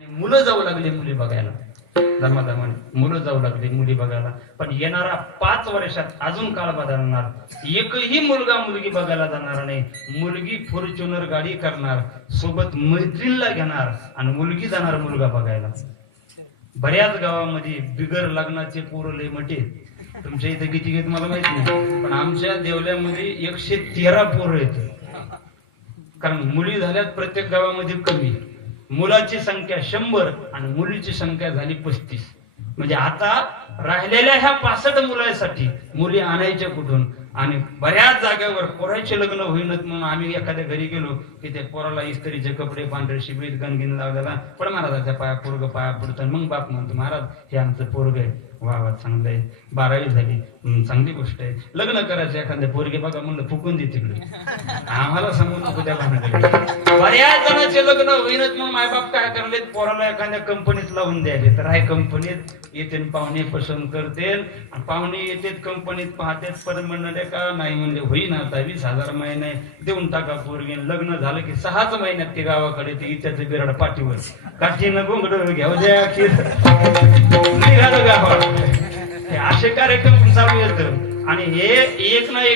मुलं जाऊ लागले मुली बघायला. धर्माधर्माने मुलं जाऊ लागली मुली बघायला. पण येणारा पाच वर्षात अजून काळ बदलणार. एकही मुलगा मुलगी बघायला जाणार नाही. मुलगी फॉर्च्युनर गाडी करणार. सोबत मैत्रीणला घेणार आणि मुलगी जाणार मुलगा बघायला. बऱ्याच गावामध्ये बिगर लग्नाचे पोरले लय तुमच्या इथे किती घेत मला माहीत नाही. पण आमच्या देवल्यामध्ये एकशे तेरा पोरं येत कारण मुली झाल्यात प्रत्येक गावामध्ये कमी. मुलाची संख्या शंभर आणि मुलीची संख्या झाली पस्तीस. म्हणजे आता राहिलेल्या ह्या पासष्ट मुलांसाठी मुली आणायच्या कुठून? आणि बऱ्याच जागेवर पोराचे लग्न होईनच म्हणून आम्ही एखाद्या घरी गेलो की ते पोराला इस्त्रीचे कपडे पांढरे शिबीत गणगिन लावलेला. पण महाराजाच्या पाया पोरग पाया पडतं. मग बाप म्हणतो महाराज हे आमचं पोरग आहे. वा वा चांगलं आहे. बारावी झाली. चांगली गोष्ट आहे. लग्न करायचं एखाद्या पोरगे बघा म्हणलं फुकून दे तिकडे. आम्हाला सांगू नको त्या. बऱ्याच जणांचे लग्न होईनच म्हणून मायबाप काय करले? पोराला एखाद्या कंपनीत लावून द्यायले. तर आहे कंपनीत येते पाहुणे पसंत करते. आणि पाहुणे येतेत कंपनीत पाहतेत परत म्हणणारे का नाही म्हणजे होईन आता वीस हजार महिने देऊन टाका पोरगी. लग्न झालं की सहाच महिन्यात ते गावाकडे ते इत्याचं बिराड पाठीवर. काठीनं गोंगड घ्याव द्या अखेर. निघालं गावात असे कार्यक्रम चालू येत आणि हे एक ना एक